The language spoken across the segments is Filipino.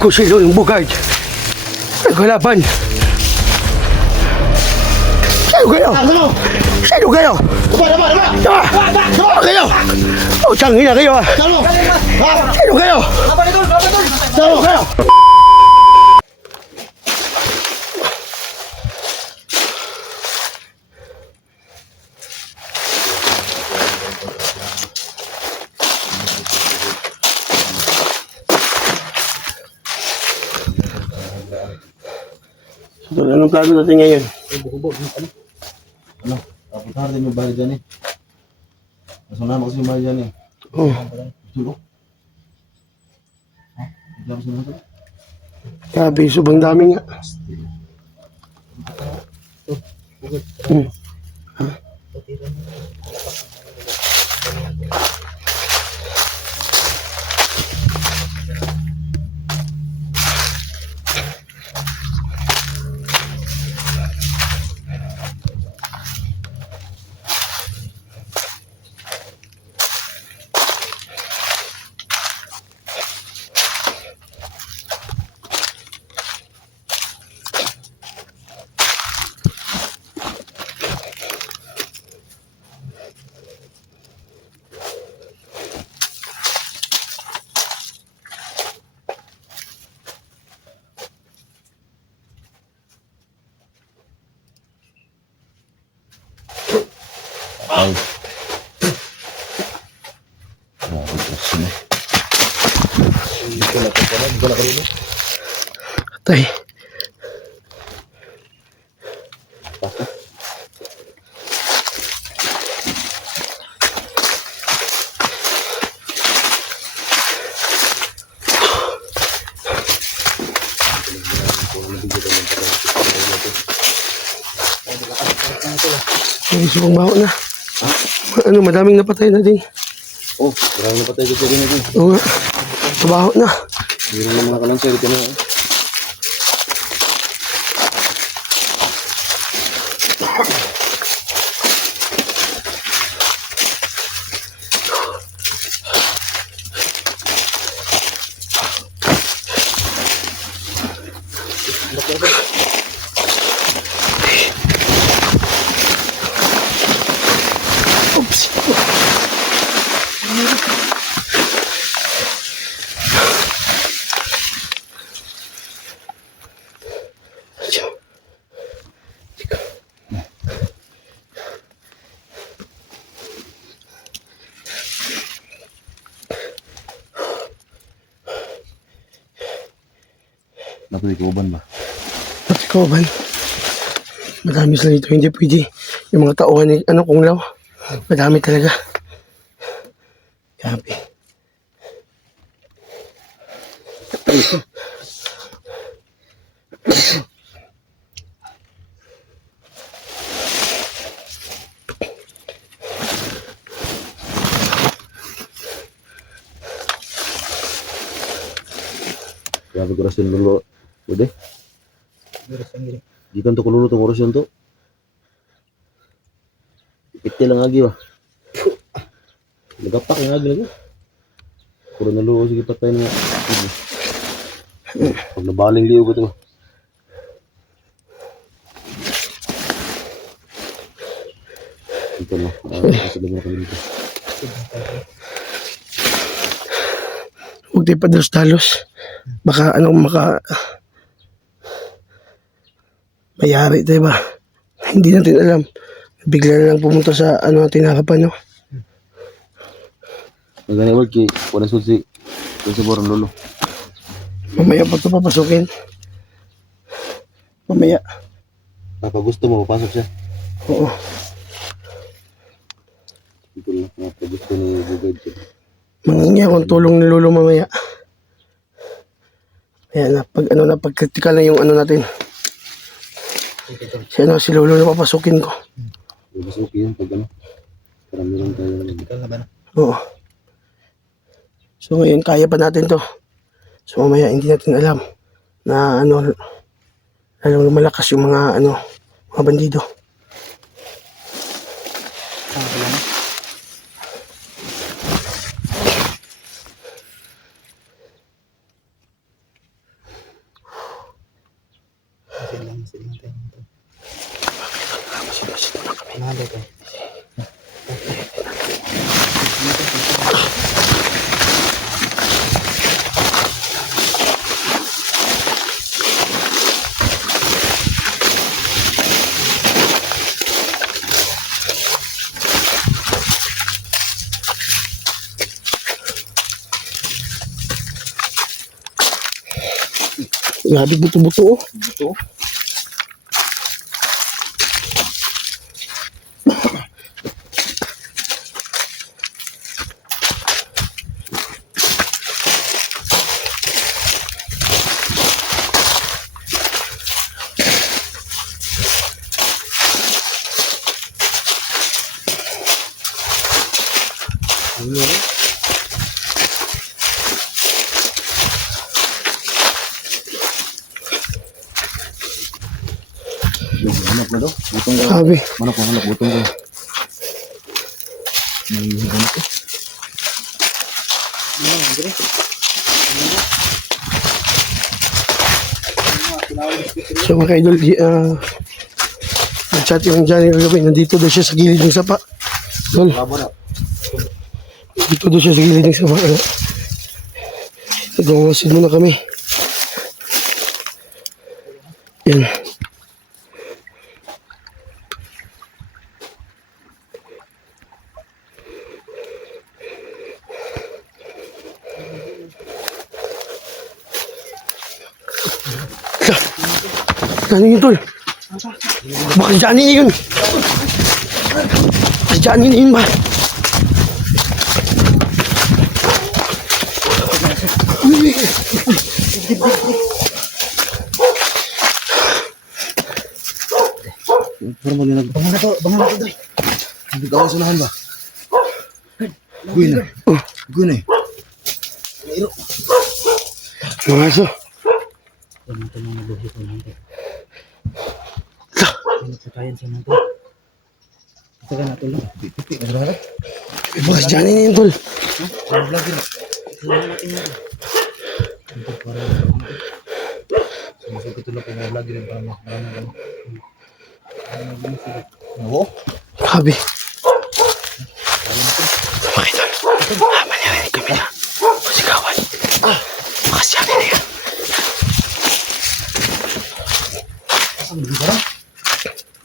Ako si Lolong Bugard. Nagkalaban. Sino kayo? Sino kayo? Sino kayo? O, tiyangin na kayo, ha? Sino kayo? Sino kayo? So, anong plano natin ngayon? Ano? Papuntahan natin yung bahay dyan eh. Nasunahan mo kasi yung bahay dyan eh. Oh, Tulog. Ha? Bigla mo sunahan ko? grabe, subang dami nga. Hmm. Ay. Grabe kasi na. Hindi ko na kalino. Tay. Ay, subang baho na. Ano, madaming napatay na din. Oh, maraming napatay ko rin ito. Oo nga. Mabaho na. Meron na mga kalanser ito na. Oops. Natuloy ko uban ba? Pati ko, ban. Madami sila dito. Hindi pwede. Yung mga tauhan ni ano kung law. Madami talaga. Grabe. Grabe ko rasin dulu. Udah. Di kan to kululu tong orasyon to. Ipiti lang lagi ba? Nagapak nga lagi. Puro na luo sige patay na. Pag nabaling liyo ko to. Ito na. Kasi lang kami dito. Huwag tayo padalos-talos. Baka anong mayari tayo ba? Hindi natin alam. Bigla na lang pumunta sa ano natin harapan, no? Magani wag ki wala susi. Kasi borong lolo. Mamaya pa ito papasukin. Mamaya. Kapag gusto mo papasok siya. Oo. Ito lang kapag gusto ni Bugad siya. Mangingi akong tulong ni Lolo mamaya. Ayan na, pag-critical na yung ano natin. Si Lolo na papasukin ko. Gusto ko yun pag ano. Para meron tayo. Oo. So ngayon, kaya pa natin to. So mamaya, hindi natin alam na ano, lalong malakas yung mga ano, mga bandido. Sino na kami. Nalo ka. Grabe, buto-buto oh. Ito. Hanap na daw. Butong ko. Grabe. Manok ko, hanap. Butong ko. May hanap ko. So mga idol, nag-chat yung Johnny kagabi. Nandito daw siya sa gilid ng sapa. Tol, Babo na. dito daw siya sa gilid ng sapa. Nagwawasid muna kami. Yan. Ano yun, tol? Baka si Johnny na yun. Si Johnny na yun ba? Parang malinag. Bangan na to, Dre. Hindi ka ako sunahan ba? Guy na. Guy na eh. Mga aso. Ito na nabuhi ko nanti. Ano pa tayo sa nanti? Ito ka na ito lang. Pipi, naglahat. Baka si Johnny na yun, tol. Ang vlog yun. Ito na natin yan. Ito para. Sumusog ito lang kung mga vlog yun. Parang makarami. Oo? Grabe. Okay, tol. Maniwala kami na. Pasigawan. Baka si Johnny na yun. Ang garo?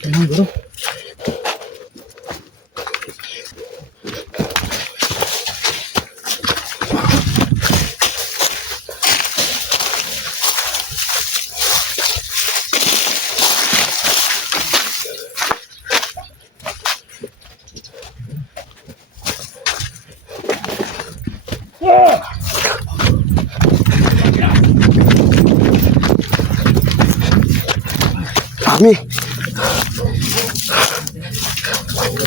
Ang garo. Kami.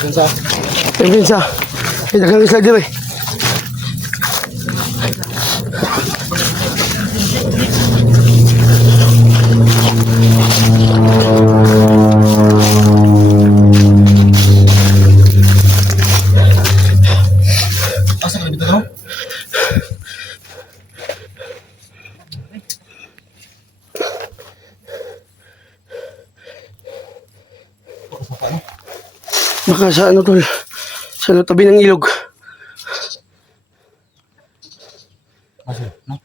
Pinsa. Pinsa. Dagang isla dire. Asa ka dito no? Baka sa ano, tol? Sa tabi ng ilog. Asa? No?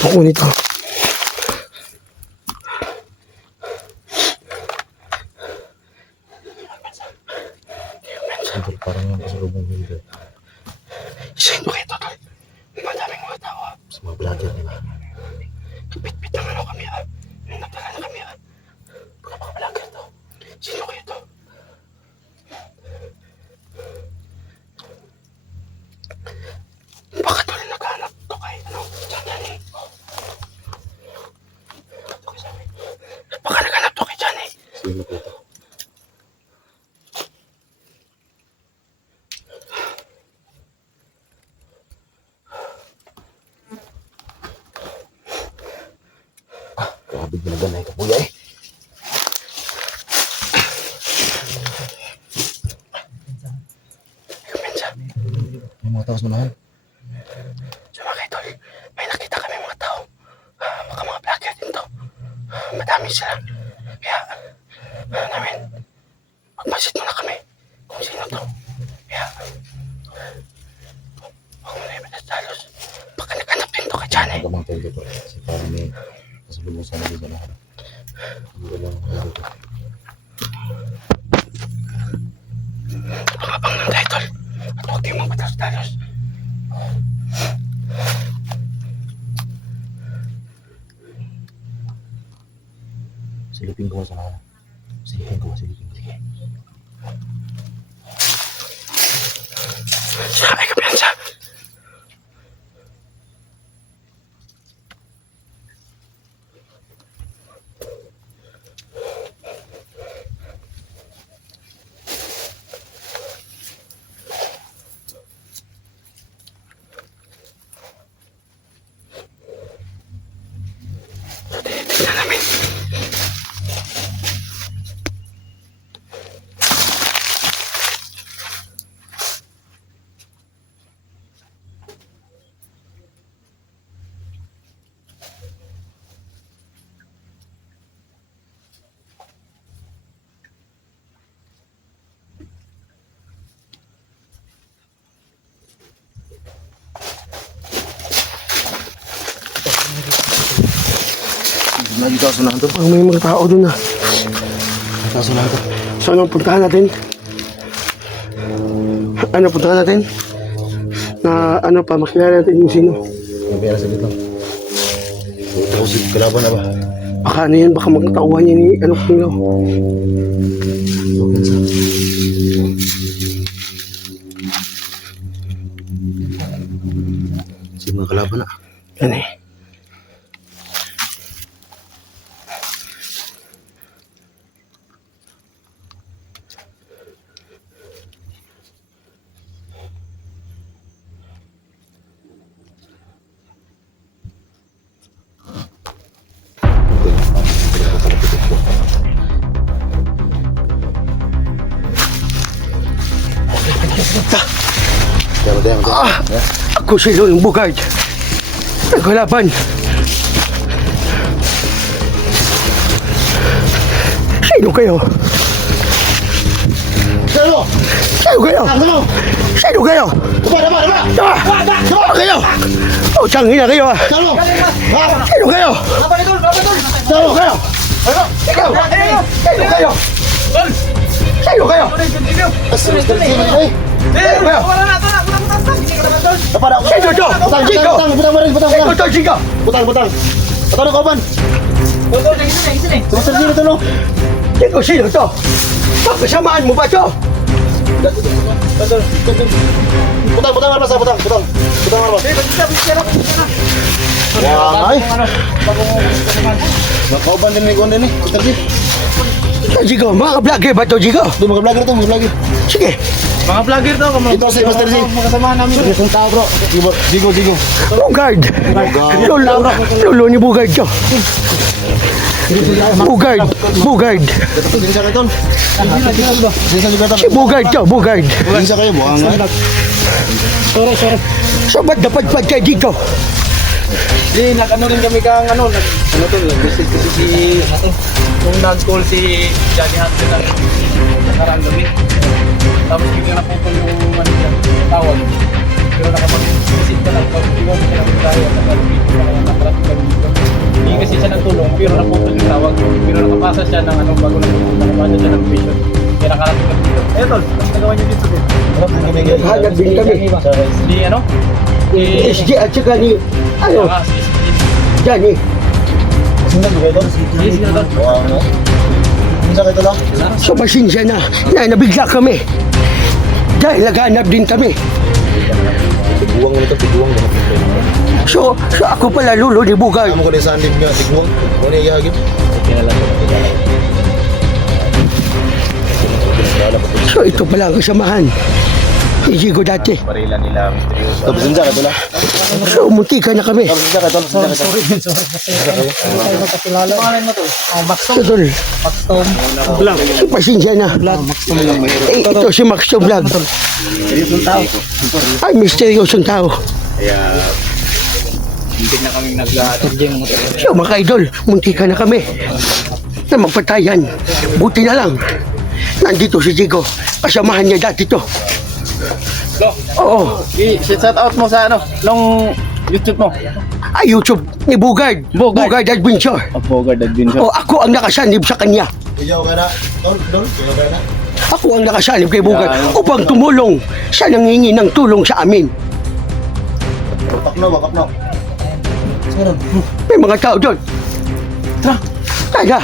Ako nito. Idol, parang yung kasalubong hindi. Sino kayo, Totol? Madaming mga tao. Sa mga vlogger nila. Kapit-pit naman ako kami, ha? Nagdala na kami, ha? Baka makapalagan to. Sino kayo to? Baka tol naghanap to kay, ano? Johnny. Baka naghanap to kay Johnny. Sino po ito? Grabe ginaganay ka, kuya eh. Kumensa. May mga taos manahan. Sumakay tol. May nakita kami mga tao. Baka mga vlogger din to. Madami sila. Kaya, namin, magpasit muna kami kung sino to. Kaya, huwag mo na yung matasalos. Baka naghanap din to kay Johnny. Nagamang tayo dito. Kasi parang may kasalubong sa nalisa na. Ang galang dito. Makabang ng tayo tol. At huwag tayong magpatalos-talos. Silipin ko sa mga. Silipin ko. Sige. Sakay ka, Piansa. Tingnan namin. Lagi taos manahan to. May mga tao dun na. Taos manahan to. So anong puntahan natin? Ano puntahan natin? Na ano pa, makilala natin yung sino. May pera sa dito. Ito ko si kalaban na ba? Baka ano yan, baka magtauhan niya ni ano kung Okay sa. Si mga kalaban na. Yan eh. Diyan. Ako si Lulong Bugard. Nagkalaban. Sino kayo? Sino? Sino kayo? Sino kayo? Sino kayo? O, tiyangin na kayo ah. Sino? Sino kayo? Sino kayo? Sino kayo? Sino kayo? Sino kayo? Sino to? Chico! Sino to, Chico? Butang. Atau na kauban. Semester sino to no? Chico, sino to? Pagkasamaan mo ba to? Butang armas. Butang armas. Wah, ay. Nakauban din ni Gonde ni. Tertib. Chico, mga vlogger ba to, Chico? Di mga vlogger to, mga vlogger. Sige. Mga vlogger to, Ito si Master Z. makasama namin. Serius ng tao bro. Digo. Bugard. Lolo ni Bugard to. Bugard. Sinsa kayo ton? Sinsa juga ton? Si Bugard to, Bugard. Sinsa kayo, buang nga. Sorry. So, ba't napadpad kayo dito? Di, nag-ano rin kami kang nag-visit kasi si, nung nag-call si Johnny Hunter ng nakaraan gabi. Tapos bigla na putol yung tawag. pero nakapag-visit ka lang, pag-iwan ka lang tayo, at nag-alipin ka lang, nakarating kami dito. Hindi kasi siya nagtulong, pero naputol yung tawag. Pero nakapasa siya ng ano, bago nakapasa siya ng patient. Kaya nakarating kami dito. Eh tol, ano nagawa niyo dito din? Hanap din kami. Di ano? SG at saka ni, ano, Johnny. Yes, yun tol. So pasensya na nabigla kami. Dahil naghanap din kami. Tiguang mo nito, tiguang mo. So ako pala lulo ni Bugay. Kamu ko din sa anib nga, tiguang. Ano yung ihagip? So ito pala ang kasamahan ni Jigo dati. Parila nila misteryoso. Tapos yung jacket, wala? So muntika na kami. Tapos yung jacket, wala? Sorry. Pangalan mo tol? Oh, Max So tol, Tom. Vlog. so, pasensya na. Ito si Max to Vlog. Ay, misteryosong tao. Kaya hindi na kaming nag-gym mo tol. So mga idol, muntika na kami na magpatayan. Buti na lang nandito si Jigo. Kasamahan niya dati to. Lo, Oo. shout out mo sa ano, long YouTube mo. Ay, YouTube ni Bugard. Bugard. Adventure. Bogard Adventure. O, ako ang nakasanib sa kanya. Iyaw ka na. Don, iyaw ka na. Ako ang nakasanib kay Bugard Yan. upang tumulong. Siya nangingi ng tulong sa amin. Bapak no. May mga tao doon. Tara.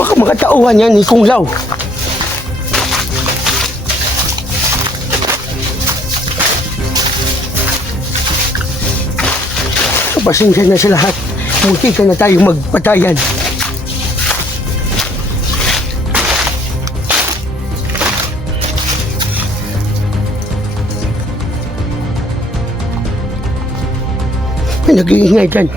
Baka mga tauhan yan ni Kung Lao. Pasensya na sa lahat. Munti ka na tayong magpatayan. May nag-iingay dyan.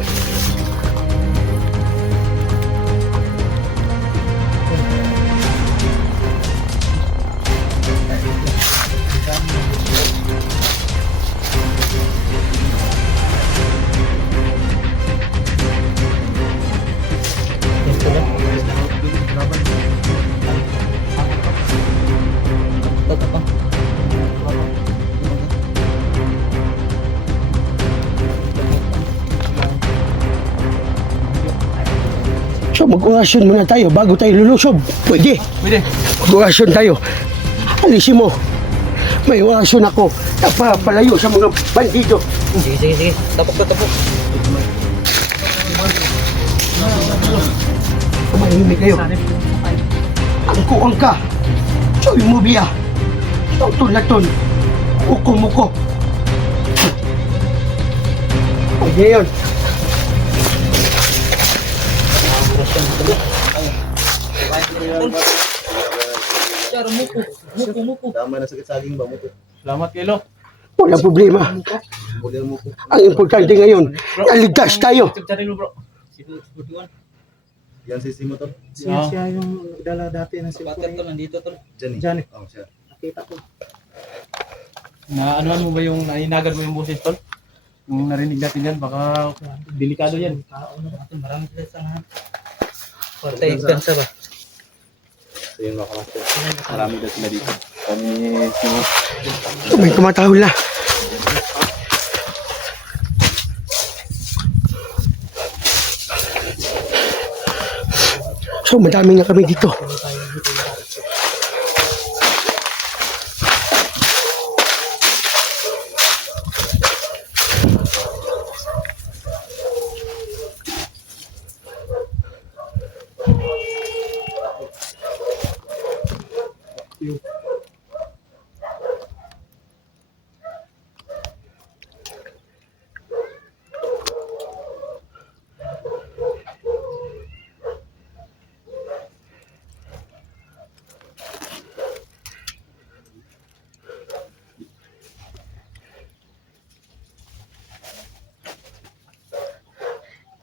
So mag-orasyon muna tayo bago tayo lulusob. Pwede. Pwede. Mag-orasyon tayo. Alisin mo. May orasyon ako. Napapalayo sa mga bandido. Sige. Tapok. Kumahimik kayo. Angkuang ka. Choy mo biya. Tauton-laton. Uko-muko. Pwede yun. Dama na sakit saging ba mo to? Salamat kay Lo. Walang problema. Budel mo ko. Ang importante ngayon, naligtas tayo. YouTube channel mo bro. Yan si mo to. Siya yung dala dati ng Bakit to nandito tol? Johnny. Oh, siya. Nakita ko. Na ano mo ba yung nainagan mo yung boses tol? Yung narinig natin yan, baka delikado yan. Marami sila sa lahat. Patay kansa ba? So yun mga kamaster. Marami daw sila dito. Kami si May tumatahol na. So madami na kami dito.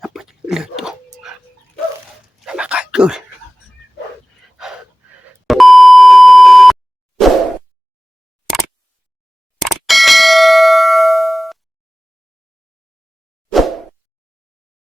Dapat ilan to? Namakagol.